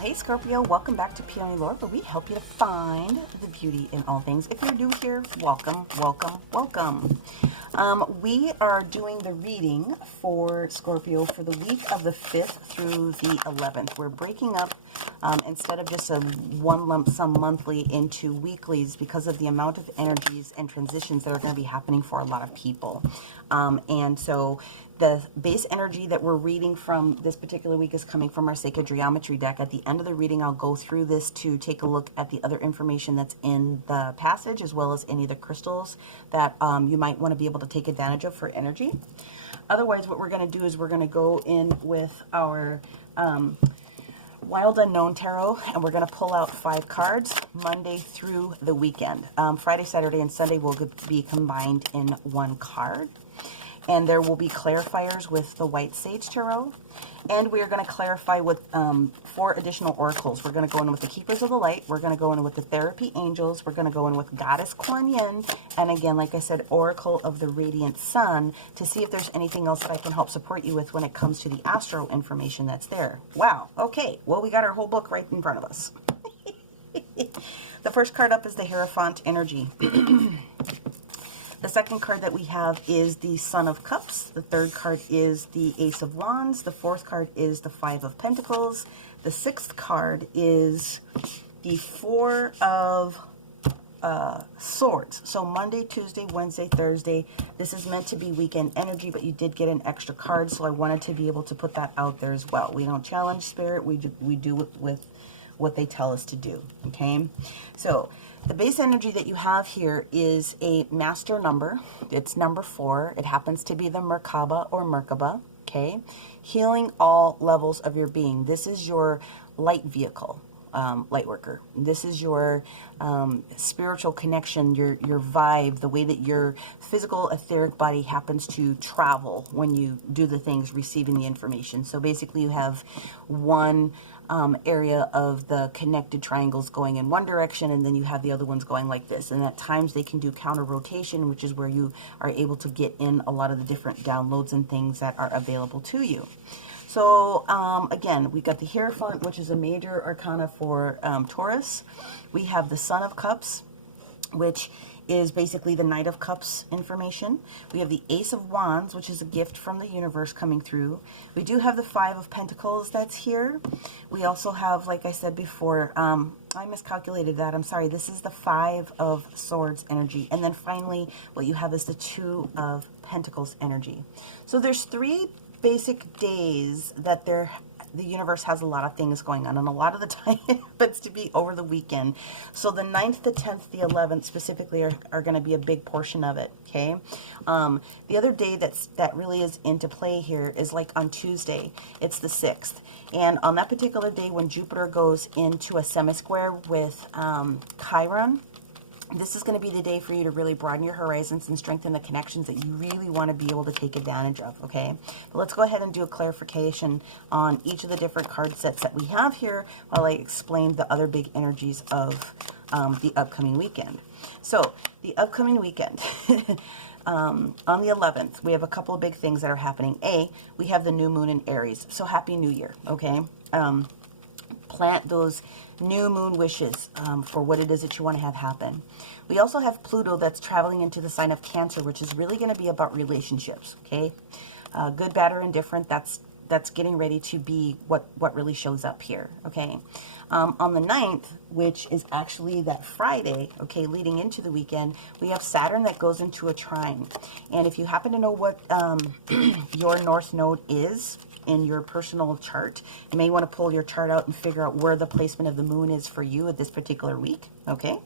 Hey Scorpio, welcome back to PeonyLore, where we help you to find the beauty in all things. If you're new here, welcome, welcome, welcome. We are doing the reading for Scorpio for the week of the 5th through the 11th. We're breaking up, instead of just a one lump sum monthly, into weeklies because of the amount of energies and transitions that are going to be happening for a lot of people. And so the base energy that we're reading from this particular week is coming from our Sacred Geometry deck. At the end of the reading, I'll go through this to take a look at the other information that's in the passage, as well as any of the crystals that you might want to be able to take advantage of for energy. Otherwise, what we're going to do is we're going to go in with our Wild Unknown Tarot, and we're going to pull out 5 cards Monday through the weekend. Friday, Saturday, and Sunday will be combined in one card. And there will be clarifiers with the White Sage Tarot. And we are going to clarify with 4 additional oracles. We're going to go in with the Keepers of the Light. We're going to go in with the Therapy Angels. We're going to go in with Goddess Kuan Yin. And again, like I said, Oracle of the Radiant Sun, to see if there's anything else that I can help support you with when it comes to the astro information that's there. Wow. Okay. Well, we got our whole book right in front of us. The first card up is the Hierophant energy. The second card that we have is the Son of Cups. The third card is the Ace of Wands. The fourth card is the 5 of Pentacles. The sixth card is the 4 of Swords. So Monday, Tuesday, Wednesday, Thursday. This is meant to be weekend energy, but you did get an extra card, so I wanted to be able to put that out there as well. We don't challenge spirit. We do it with what they tell us to do. Okay? So the base energy that you have here is a master number. It's number 4. It happens to be the Merkaba or Merkaba, okay? Healing all levels of your being. This is your light vehicle, light worker. This is your spiritual connection, your vibe, the way that your physical etheric body happens to travel when you do the things, receiving the information. So basically you have one area of the connected triangles going in one direction, and then you have the other ones going like this. And at times they can do counter rotation, which is where you are able to get in a lot of the different downloads and things that are available to you. So again, we got the Hierophant, which is a major arcana for Taurus. We have the Son of Cups, which is basically the Knight of Cups information. We have the Ace of Wands, which is a gift from the universe coming through. We do have the 5 of Pentacles that's here. We also have, like I said before, I miscalculated that. I'm sorry. This is the 5 of Swords energy. And then finally, what you have is the 2 of Pentacles energy. So there's 3 basic days that the universe has a lot of things going on, and a lot of the time it happens to be over the weekend. So the 9th, the 10th, the 11th specifically are going to be a big portion of it, okay? The other day that really is into play here is like on Tuesday. It's the 6th. And on that particular day when Jupiter goes into a semi-square with Chiron, this is going to be the day for you to really broaden your horizons and strengthen the connections that you really want to be able to take advantage of, okay? But let's go ahead and do a clarification on each of the different card sets that we have here while I explain the other big energies of the upcoming weekend. So, the upcoming weekend, on the 11th, we have a couple of big things that are happening. We have the new moon in Aries, so Happy New Year, okay? Plant those new moon wishes for what it is that you want to have happen. We also have Pluto that's traveling into the sign of Cancer, which is really going to be about relationships, okay? Good, bad, or indifferent, that's getting ready to be what really shows up here, okay? On the 9th, which is actually that Friday, okay, leading into the weekend, we have Saturn that goes into a trine. And if you happen to know what your North Node is in your personal chart, you may want to pull your chart out and figure out where the placement of the moon is for you at this particular week, okay?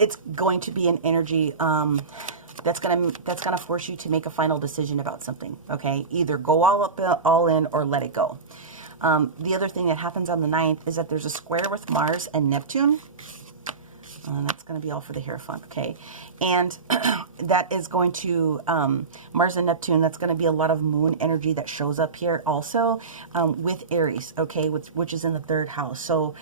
It's going to be an energy that's gonna force you to make a final decision about something, okay? Either go all in or let it go. The other thing that happens on the 9th is that there's a square with Mars and Neptune. That's going to be all for the Hierophant, okay? And that is going to, Mars and Neptune, that's going to be a lot of moon energy that shows up here also with Aries, okay, which is in the 3rd house. So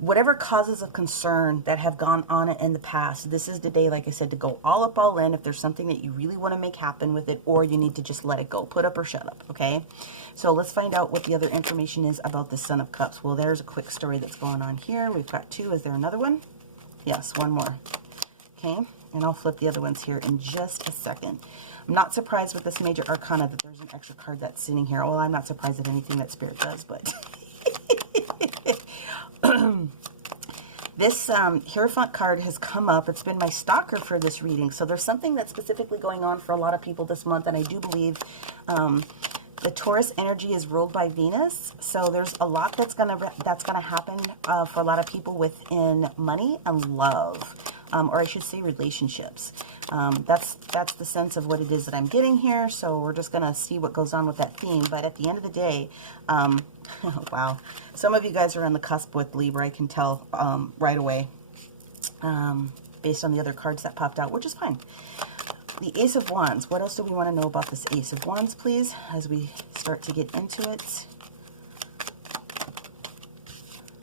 whatever causes of concern that have gone on in the past, this is the day, like I said, to go all up, all in if there's something that you really want to make happen with it, or you need to just let it go. Put up or shut up, okay? So let's find out what the other information is about the Son of Cups. Well, there's a quick story that's going on here. We've got 2. Is there another one? Yes, one more. Okay, and I'll flip the other ones here in just a second. I'm not surprised with this Major Arcana that there's an extra card that's sitting here. Well, I'm not surprised at anything that Spirit does, but... This Hierophant card has come up. It's been my stalker for this reading. So there's something that's specifically going on for a lot of people this month, and I do believe the Taurus energy is ruled by Venus. So there's a lot that's gonna happen for a lot of people within money and love, or I should say relationships. That's the sense of what it is that I'm getting here. So we're just gonna see what goes on with that theme. But at the end of the day, wow, some of you guys are on the cusp with Libra. I can tell right away, based on the other cards that popped out, which is fine. The Ace of Wands. What else do we want to know about this Ace of Wands, please, as we start to get into it?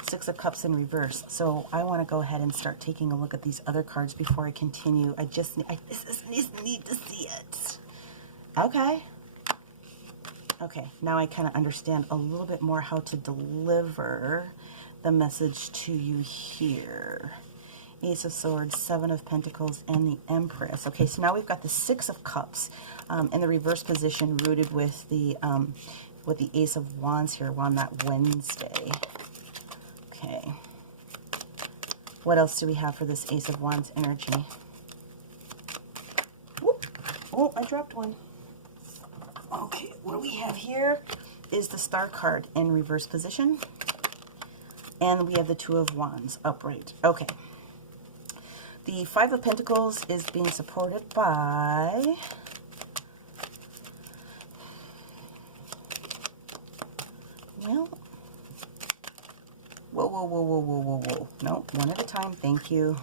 6 of Cups in reverse. So I want to go ahead and start taking a look at these other cards before I continue. I just need to see it. Okay. Okay, now I kind of understand a little bit more how to deliver the message to you here. Ace of Swords, 7 of Pentacles, and the Empress. Okay, so now we've got the 6 of Cups in the reverse position, rooted with the Ace of Wands here on that Wednesday. Okay. What else do we have for this Ace of Wands energy? Whoop. Oh, I dropped one. Okay, what we have here is the Star card in reverse position. And we have the 2 of Wands upright. Okay. The 5 of Pentacles is being supported by... Well... Whoa. No, one at a time. Thank you.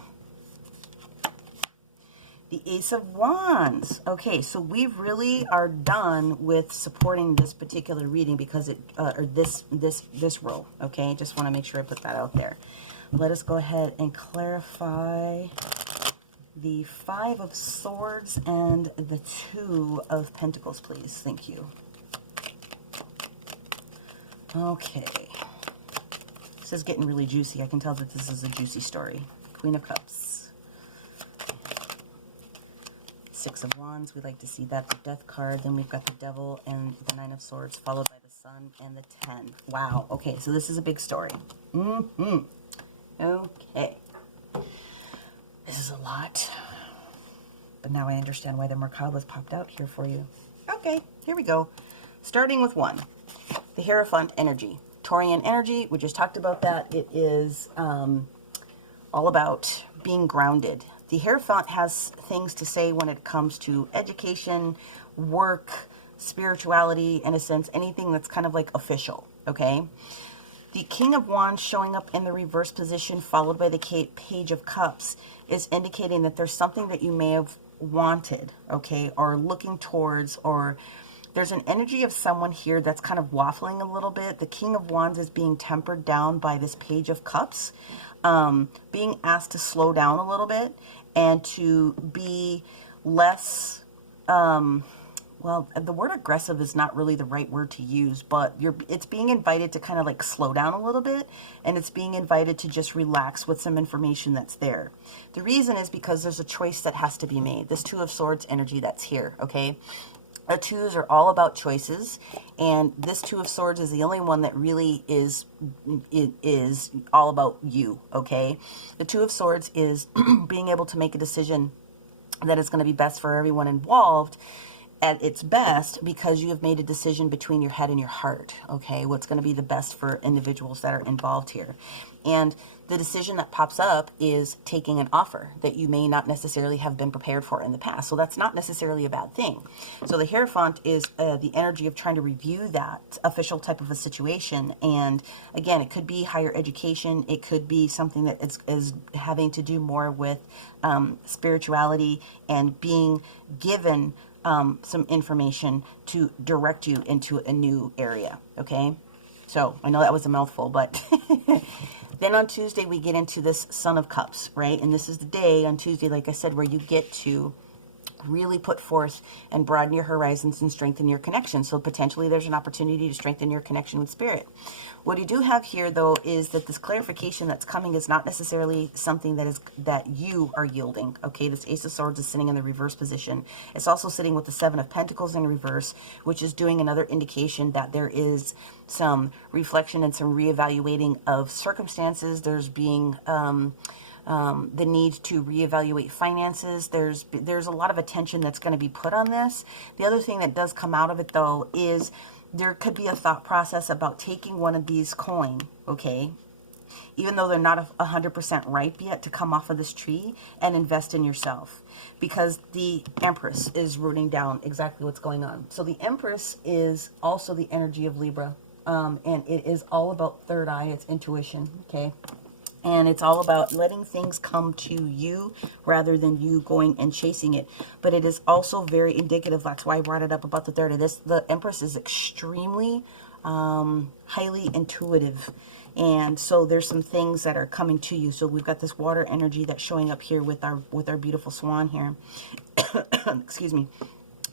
The Ace of Wands. Okay, so we really are done with supporting this particular reading because it, or this row. Okay, just want to make sure I put that out there. Let us go ahead and clarify the 5 of Swords and the 2 of Pentacles, please. Thank you. Okay. This is getting really juicy. I can tell that this is a juicy story. Queen of Cups. 6 of Wands. We like to see that. The Death card. Then we've got the Devil and the 9 of Swords, followed by the Sun and the 10. Wow. Okay, so this is a big story. Okay. This is a lot. But now I understand why the Merkabah's popped out here for you. Okay, here we go. Starting with 1. The Hierophant energy. Taurian energy, we just talked about that. It is all about being grounded. The Hierophant has things to say when it comes to education, work, spirituality, in a sense, anything that's kind of like official, okay? The King of Wands showing up in the reverse position, followed by the Page of Cups, is indicating that there's something that you may have wanted, okay, or looking towards, or there's an energy of someone here that's kind of waffling a little bit. The King of Wands is being tempered down by this Page of Cups, being asked to slow down a little bit and to be less, well, the word aggressive is not really the right word to use, but it's being invited to kind of like slow down a little bit, and it's being invited to just relax with some information that's there. The reason is because there's a choice that has to be made. This 2 of Swords energy that's here, okay? The 2s are all about choices, and this 2 of Swords is the only one that really is all about you, okay? The 2 of Swords is being able to make a decision that is going to be best for everyone involved at its best, because you have made a decision between your head and your heart, okay? What's going to be the best for individuals that are involved here. And the decision that pops up is taking an offer that you may not necessarily have been prepared for in the past. So that's not necessarily a bad thing. So the Hierophant is the energy of trying to review that official type of a situation. And again, it could be higher education. It could be something that is having to do more with spirituality and being given some information to direct you into a new area, okay? So I know that was a mouthful, but then on Tuesday we get into this Son of Cups, right? And this is the day on Tuesday, like I said, where you get to really put forth and broaden your horizons and strengthen your connection. So potentially there's an opportunity to strengthen your connection with spirit. What you do have here, though, is that this clarification that's coming is not necessarily something that you are yielding. Okay, this Ace of Swords is sitting in the reverse position. It's also sitting with the Seven of Pentacles in reverse, which is doing another indication that there is some reflection and some reevaluating of circumstances. There's being the need to reevaluate finances. There's a lot of attention that's going to be put on this. The other thing that does come out of it, though, is there could be a thought process about taking one of these coin, okay, even though they're not 100% ripe yet, to come off of this tree and invest in yourself, because the Empress is rooting down exactly what's going on. So the Empress is also the energy of Libra, and it is all about third eye. It's intuition, okay? And it's all about letting things come to you rather than you going and chasing it. But it is also very indicative. That's why I brought it up about the third of this. The Empress is extremely highly intuitive. And so there's some things that are coming to you. So we've got this water energy that's showing up here with our beautiful swan here. Excuse me.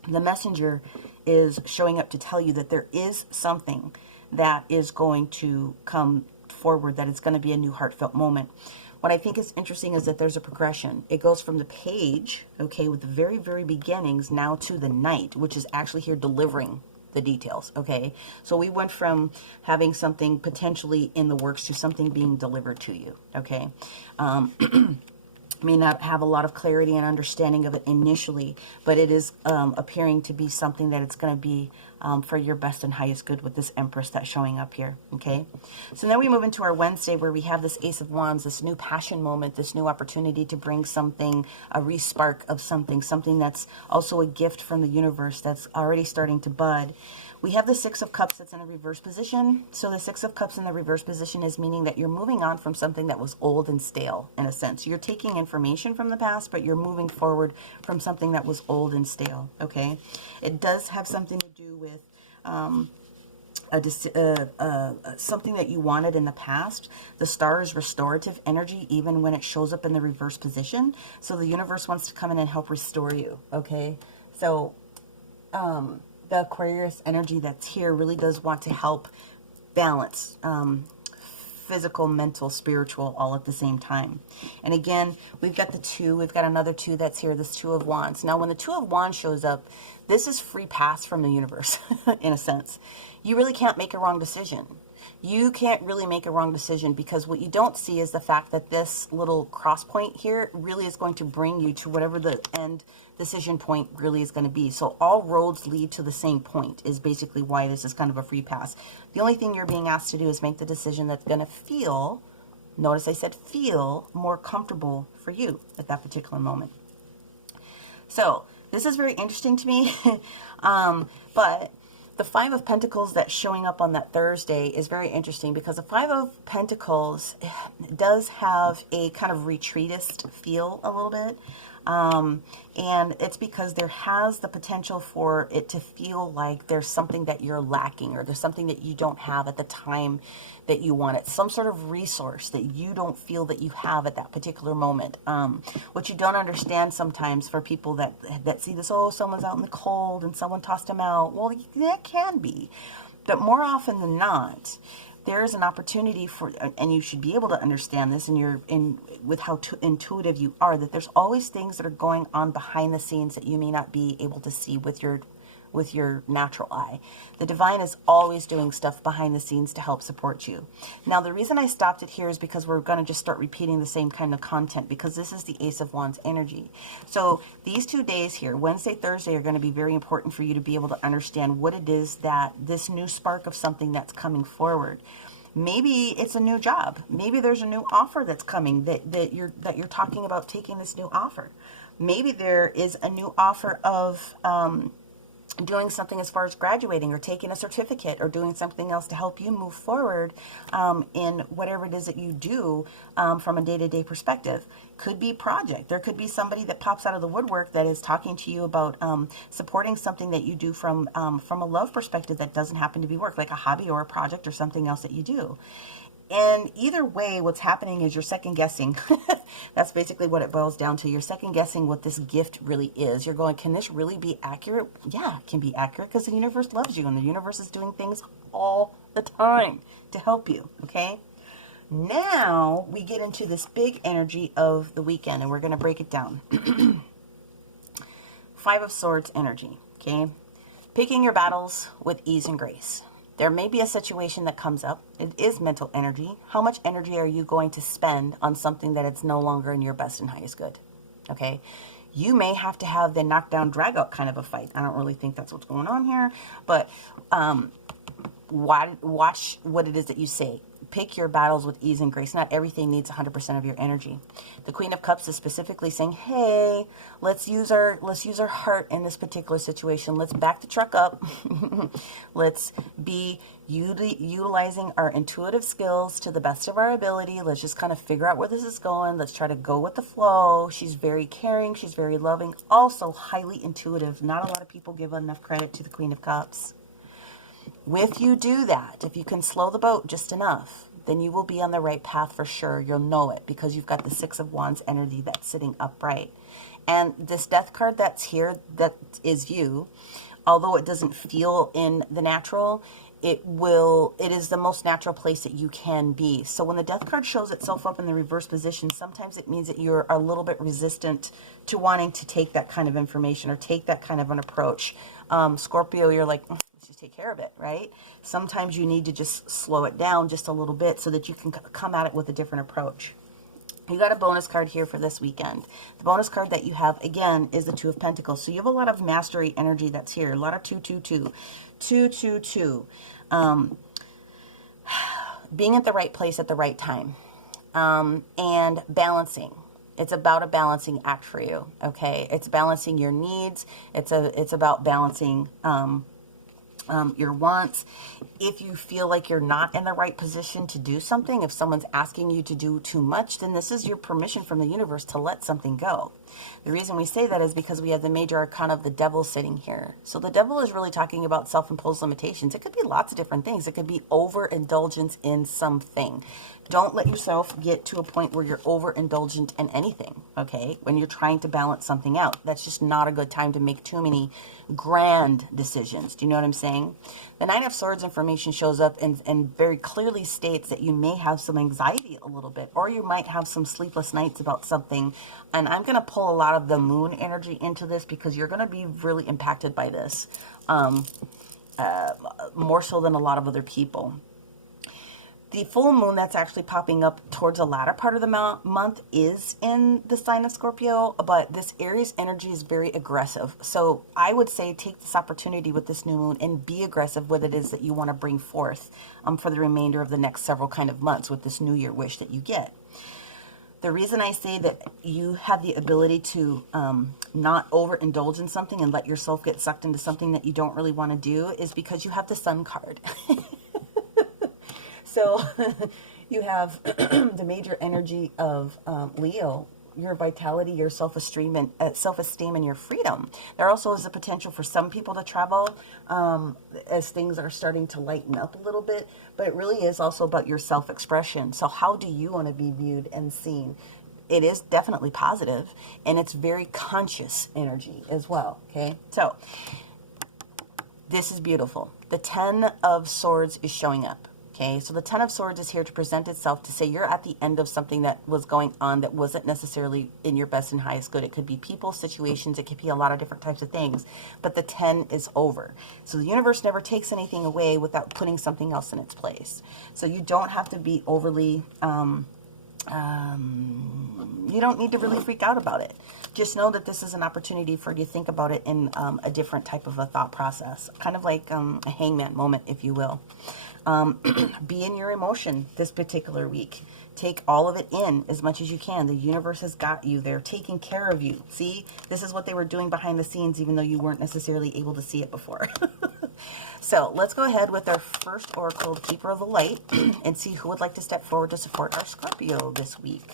The Messenger is showing up to tell you that there is something that is going to come forward, that it's going to be a new heartfelt moment. What I think is interesting is that there's a progression. It goes from the page, okay, with the very, very beginnings, now to the Knight, which is actually here delivering the details, okay? So we went from having something potentially in the works to something being delivered to you, okay? May not have a lot of clarity and understanding of it initially, but it is appearing to be something that it's going to be for your best and highest good with this Empress that's showing up here, okay? So then we move into our Wednesday, where we have this Ace of Wands, this new passion moment, this new opportunity to bring something, a re-spark of something, something that's also a gift from the universe that's already starting to bud. We have the Six of Cups that's in a reverse position. So the Six of Cups in the reverse position is meaning that you're moving on from something that was old and stale, in a sense. You're taking information from the past, but you're moving forward from something that was old and stale, okay? It does have something to do with something that you wanted in the past. The Star is restorative energy, even when it shows up in the reverse position. So the universe wants to come in and help restore you, okay? So the Aquarius energy that's here really does want to help balance physical, mental, spiritual, all at the same time. And again, we've got the two. We've got another two that's here, this Two of Wands. Now, when the Two of Wands shows up, this is free pass from the universe, in a sense. You really can't make a wrong decision. You can't really make a wrong decision, because what you don't see is the fact that this little cross point here really is going to bring you to whatever the end decision point really is going to be. So all roads lead to the same point is basically why this is kind of a free pass. The only thing you're being asked to do is make the decision that's going to feel, notice I said feel, more comfortable for you at that particular moment. So this is very interesting to me, but the Five of Pentacles that's showing up on that Thursday is very interesting, because the Five of Pentacles does have a kind of retreatist feel a little bit. And it's because there has the potential for it to feel like there's something that you're lacking, or there's something that you don't have at the time that you want it. Some sort of resource that you don't feel that you have at that particular moment. What you don't understand sometimes for people that see this, oh, someone's out in the cold and someone tossed them out. Well, that can be. But more often than not, there is an opportunity for, and you should be able to understand this, and with how intuitive you are, that there's always things that are going on behind the scenes that you may not be able to see with your natural eye. The Divine is always doing stuff behind the scenes to help support you. Now, the reason I stopped it here is because we're going to just start repeating the same kind of content, because this is the Ace of Wands energy. So these 2 days here, Wednesday, Thursday, are going to be very important for you to be able to understand what it is that this new spark of something that's coming forward. Maybe it's a new job. Maybe there's a new offer that's coming that you're talking about taking this new offer. Maybe there is a new offer of doing something as far as graduating or taking a certificate or doing something else to help you move forward in whatever it is that you do from a day-to-day perspective. Could be project. There could be somebody that pops out of the woodwork that is talking to you about supporting something that you do from a love perspective that doesn't happen to be work, like a hobby or a project or something else that you do. And either way, what's happening is you're second guessing. That's basically what it boils down to. You're second guessing what this gift really is. You're going, can this really be accurate? Yeah, it can be accurate because the universe loves you and the universe is doing things all the time to help you, okay? Now we get into this big energy of the weekend and we're going to break it down. 5 of Swords energy, okay? Picking your battles with ease and grace. There may be a situation that comes up. It is mental energy. How much energy are you going to spend on something that it's no longer in your best and highest good? Okay. You may have to have the knockdown, drag out kind of a fight. I don't really think that's what's going on here, but watch what it is that you say. Pick your battles with ease and grace. Not everything needs 100% of your energy. The Queen of Cups is specifically saying, hey, let's use our heart in this particular situation. Let's back the truck up. Let's be utilizing our intuitive skills to the best of our ability. Let's just kind of figure out where this is going. Let's try to go with the flow. She's very caring. She's very loving. Also highly intuitive. Not a lot of people give enough credit to the Queen of Cups. If you do that, if you can slow the boat just enough, then you will be on the right path for sure. You'll know it because you've got the 6 of Wands energy that's sitting upright. And this Death card that's here, that is you, although it doesn't feel in the natural, it is the most natural place that you can be. So when the Death card shows itself up in the reverse position, sometimes it means that you're a little bit resistant to wanting to take that kind of information or take that kind of an approach. Scorpio, you're like, just take care of it, right? Sometimes you need to just slow it down just a little bit so that you can come at it with a different approach. You got a bonus card here for this weekend. The bonus card that you have, again, is the 2 of Pentacles. So you have a lot of mastery energy that's here. A lot of 222. 222. Being at the right place at the right time. And balancing. It's about a balancing act for you, okay? It's balancing your needs. It's about balancing your wants. If you feel like you're not in the right position to do something, if someone's asking you to do too much, then this is your permission from the universe to let something go. The reason we say that is because we have the major arcana of the devil sitting here. So the devil is really talking about self-imposed limitations. It could be lots of different things. It could be overindulgence in something. Don't let yourself get to a point where you're overindulgent in anything, okay? When you're trying to balance something out. That's just not a good time to make too many grand decisions. Do you know what I'm saying? The 9 of Swords information shows up and very clearly states that you may have some anxiety a little bit, or you might have some sleepless nights about something. And I'm going to pull a lot of the moon energy into this because you're going to be really impacted by this, more so than a lot of other people. The full moon that's actually popping up towards the latter part of the month is in the sign of Scorpio, but this Aries energy is very aggressive. So I would say take this opportunity with this new moon and be aggressive with it is that you want to bring forth for the remainder of the next several kind of months with this New Year wish that you get. The reason I say that you have the ability to not overindulge in something and let yourself get sucked into something that you don't really want to do is because you have the Sun card. So you have the major energy of Leo, your vitality, your self-esteem, and your freedom. There also is a potential for some people to travel as things are starting to lighten up a little bit, but it really is also about your self-expression. So how do you want to be viewed and seen? It is definitely positive, and it's very conscious energy as well, okay? So this is beautiful. The 10 of Swords is showing up. Okay, so the 10 of Swords is here to present itself to say you're at the end of something that was going on that wasn't necessarily in your best and highest good. It could be people, situations, it could be a lot of different types of things, but the 10 is over. So the universe never takes anything away without putting something else in its place. So you don't have to be overly, you don't need to really freak out about it. Just know that this is an opportunity for you to think about it in a different type of a thought process, kind of like a hangman moment, if you will. Be in your emotion this particular week. Take all of it in as much as you can. The universe has got you. They're taking care of you. See, this is what they were doing behind the scenes, even though you weren't necessarily able to see it before. So let's go ahead with our first oracle, Keeper of the Light, and see who would like to step forward to support our Scorpio this week.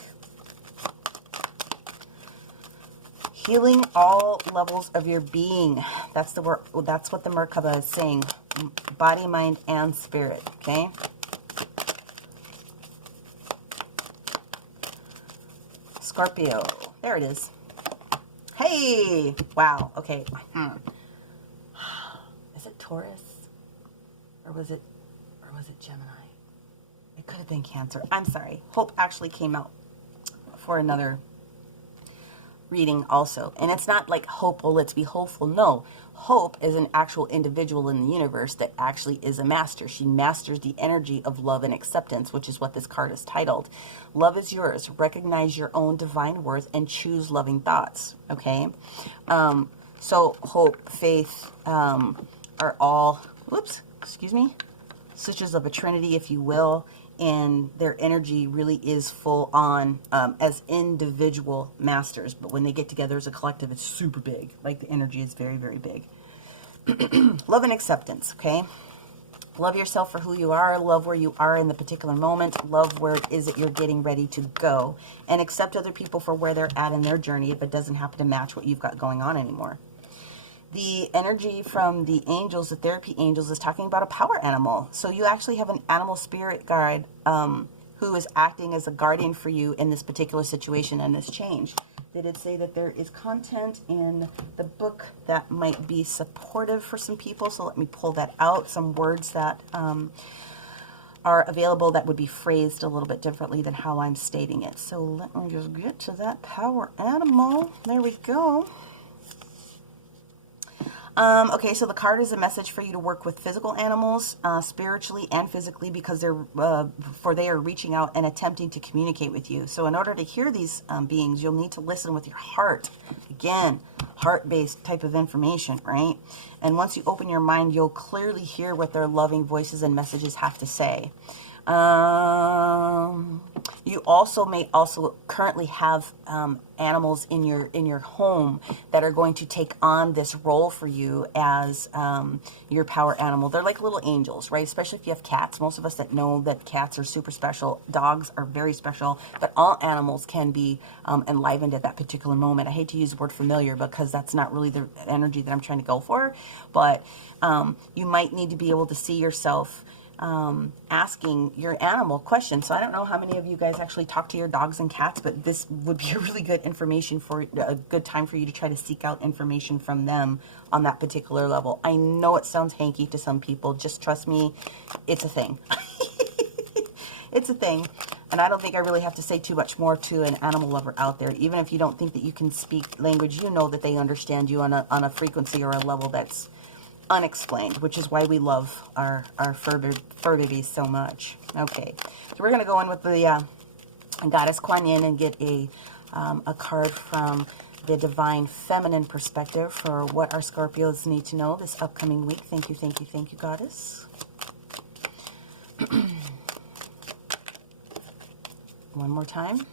Healing all levels of your being. That's the word. That's what the Merkaba is saying. Body, mind, and spirit. Okay. Scorpio. There it is. Hey! Wow. Okay. Is it Taurus? Or was it Gemini? It could have been Cancer. I'm sorry. Hope actually came out for another reading also. And it's not like hope, well, let's be hopeful. No. Hope is an actual individual in the universe that actually is a master. She masters the energy of love and acceptance, which is what this card is titled. Love is yours. Recognize your own divine worth and choose loving thoughts. Okay? So hope, faith are all, whoops, excuse me, switches of a trinity, if you will. And their energy really is full on as individual masters. But when they get together as a collective, it's super big. Like the energy is very, very big. Love and acceptance, okay? Love yourself for who you are. Love where you are in the particular moment. Love where it is that you're getting ready to go. And accept other people for where they're at in their journey if it doesn't happen to match what you've got going on anymore. The energy from the angels, the therapy angels, is talking about a power animal. So you actually have an animal spirit guide who is acting as a guardian for you in this particular situation and this change. They did say that there is content in the book that might be supportive for some people. So let me pull that out. Some words that are available that would be phrased a little bit differently than how I'm stating it. So let me just get to that power animal. There we go. Okay, so the card is a message for you to work with physical animals, spiritually and physically, because they are reaching out and attempting to communicate with you. So in order to hear these beings, you'll need to listen with your heart. Again, heart-based type of information, right? And once you open your mind, you'll clearly hear what their loving voices and messages have to say. You also may currently have animals in your home that are going to take on this role for you as your power animal. They're like little angels, right? Especially if you have cats. Most of us that know that cats are super special. Dogs are very special, but all animals can be enlivened at that particular moment. I hate to use the word familiar because that's not really the energy that I'm trying to go for, but you might need to be able to see yourself asking your animal questions. So I don't know how many of you guys actually talk to your dogs and cats, but this would be a really good information for a good time for you to try to seek out information from them on that particular level. I know it sounds hanky to some people. Just trust me, it's a thing. It's a thing. And I don't think I really have to say too much more to an animal lover out there. Even if you don't think that you can speak language, you know that they understand you on a frequency or a level that's unexplained, which is why we love our fur babies so much. Okay, so we're going to go in with the Goddess Kuan Yin and get a card from the Divine Feminine perspective for what our Scorpios need to know this upcoming week. Thank you, thank you, thank you, Goddess. One more time.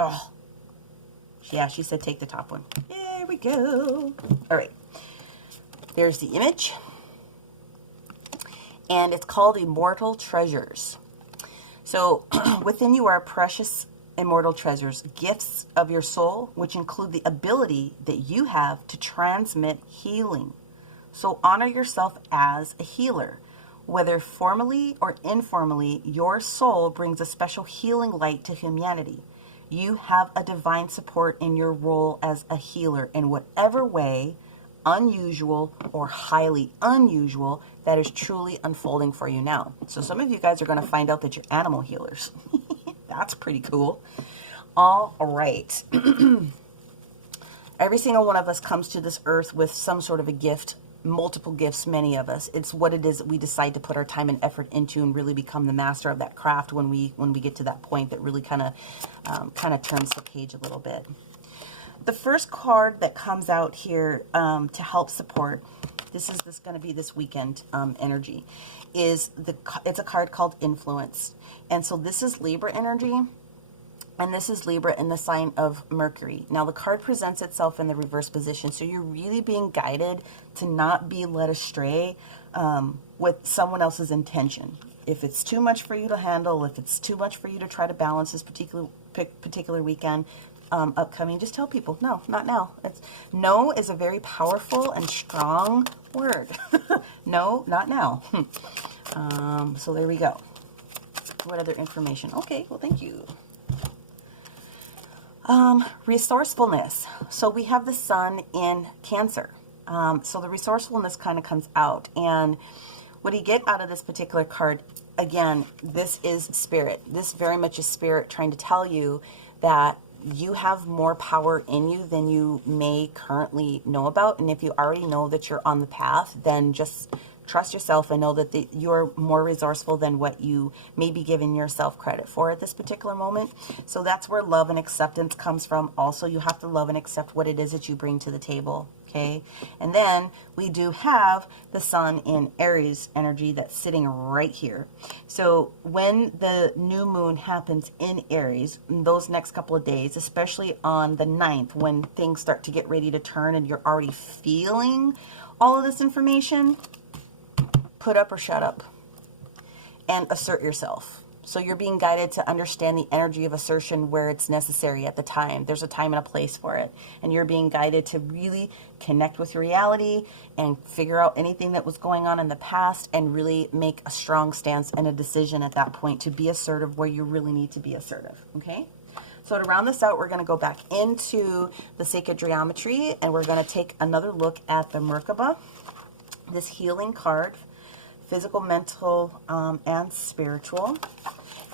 Oh, yeah, she said take the top one. There we go. All right. There's the image, and it's called Immortal Treasures. So within you are precious immortal treasures, gifts of your soul, which include the ability that you have to transmit healing. So honor yourself as a healer. Whether formally or informally, your soul brings a special healing light to humanity. You have a divine support in your role as a healer in whatever way, unusual or highly unusual, that is truly unfolding for you now. So some of you guys are going to find out that you're animal healers. That's pretty cool. All right. Every single one of us comes to this earth with some sort of a gift, multiple gifts, many of us. It's what it is that we decide to put our time and effort into and really become the master of that craft when we get to that point that really kind of turns the page a little bit. The first card that comes out here to help support this is going to be this weekend energy, it's a card called Influence. And so this is Libra energy. And this is Libra in the sign of Mercury. Now, the card presents itself in the reverse position. So you're really being guided to not be led astray with someone else's intention. If it's too much for you to handle, if it's too much for you to try to balance this particular weekend upcoming, just tell people, no, not now. No is a very powerful and strong word. No, not now. So there we go. What other information? Okay, well, thank you. Resourcefulness. So we have the sun in Cancer. So the resourcefulness kind of comes out. And what you get out of this particular card, again, this is spirit. This very much is spirit trying to tell you that you have more power in you than you may currently know about. And if you already know that you're on the path, then just trust yourself and know that you're more resourceful than what you may be giving yourself credit for at this particular moment. So that's where love and acceptance comes from. Also, you have to love and accept what it is that you bring to the table. Okay. And then we do have the sun in Aries energy that's sitting right here. So when the new moon happens in Aries, in those next couple of days, especially on the 9th, when things start to get ready to turn and you're already feeling all of this information, put up or shut up and assert yourself. So you're being guided to understand the energy of assertion where it's necessary at the time. There's a time and a place for it. And you're being guided to really connect with your reality and figure out anything that was going on in the past and really make a strong stance and a decision at that point to be assertive where you really need to be assertive. Okay? So to round this out, we're going to go back into the sacred geometry and we're going to take another look at the Merkaba, this healing card. Physical, mental, and spiritual.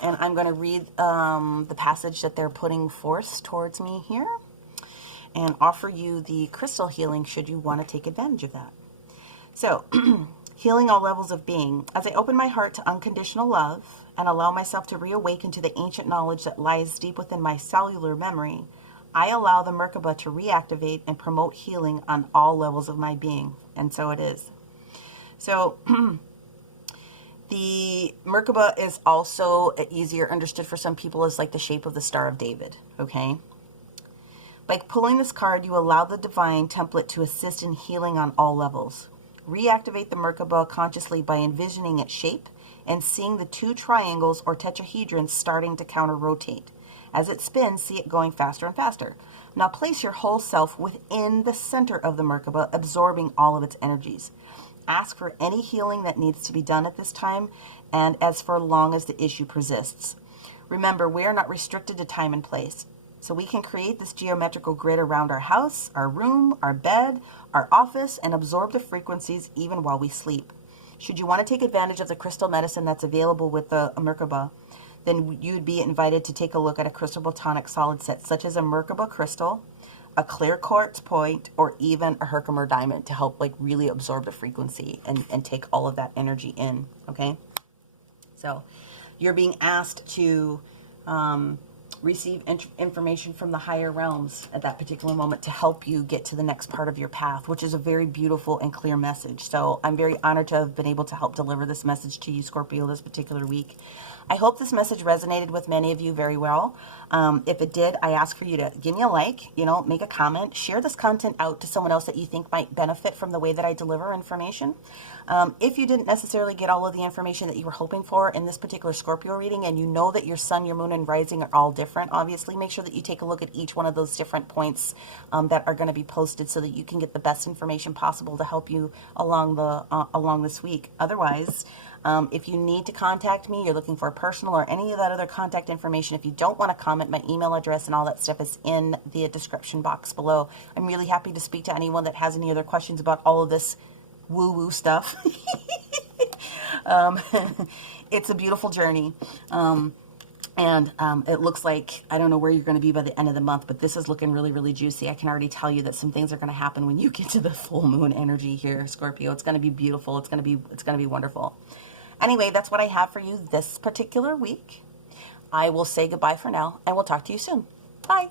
And I'm going to read the passage that they're putting forth towards me here and offer you the crystal healing should you want to take advantage of that. So, healing all levels of being. As I open my heart to unconditional love and allow myself to reawaken to the ancient knowledge that lies deep within my cellular memory, I allow the Merkaba to reactivate and promote healing on all levels of my being. And so it is. So, the Merkaba is also easier understood for some people as like the shape of the Star of David, okay? By pulling this card, you allow the divine template to assist in healing on all levels. Reactivate the Merkaba consciously by envisioning its shape and seeing the two triangles or tetrahedrons starting to counter-rotate. As it spins, see it going faster and faster. Now place your whole self within the center of the Merkaba, absorbing all of its energies. Ask for any healing that needs to be done at this time and as for long as the issue persists. Remember, we are not restricted to time and place. So we can create this geometrical grid around our house, our room, our bed, our office, and absorb the frequencies even while we sleep. Should you want to take advantage of the crystal medicine that's available with the Merkaba, then you'd be invited to take a look at a crystal botanic solid set such as a Merkaba crystal, a clear quartz point, or even a Herkimer diamond to help like really absorb the frequency and take all of that energy in, okay? So you're being asked to receive information from the higher realms at that particular moment to help you get to the next part of your path, which is a very beautiful and clear message. So I'm very honored to have been able to help deliver this message to you, Scorpio, this particular week. I hope this message resonated with many of you very well. If it did, I ask for you to give me a like, make a comment, share this content out to someone else that you think might benefit from the way that I deliver information. If you didn't necessarily get all of the information that you were hoping for in this particular Scorpio reading, and you know that your sun, your moon, and rising are all different, obviously make sure that you take a look at each one of those different points that are going to be posted so that you can get the best information possible to help you along this week. Otherwise, if you need to contact me, you're looking for a personal or any of that other contact information, if you don't want to comment, my email address and all that stuff is in the description box below. I'm really happy to speak to anyone that has any other questions about all of this woo-woo stuff. It's a beautiful journey. It looks like, I don't know where you're going to be by the end of the month, but this is looking really, really juicy. I can already tell you that some things are going to happen when you get to the full moon energy here, Scorpio. It's going to be beautiful. It's going to be wonderful. Anyway, that's what I have for you this particular week. I will say goodbye for now, and we'll talk to you soon. Bye.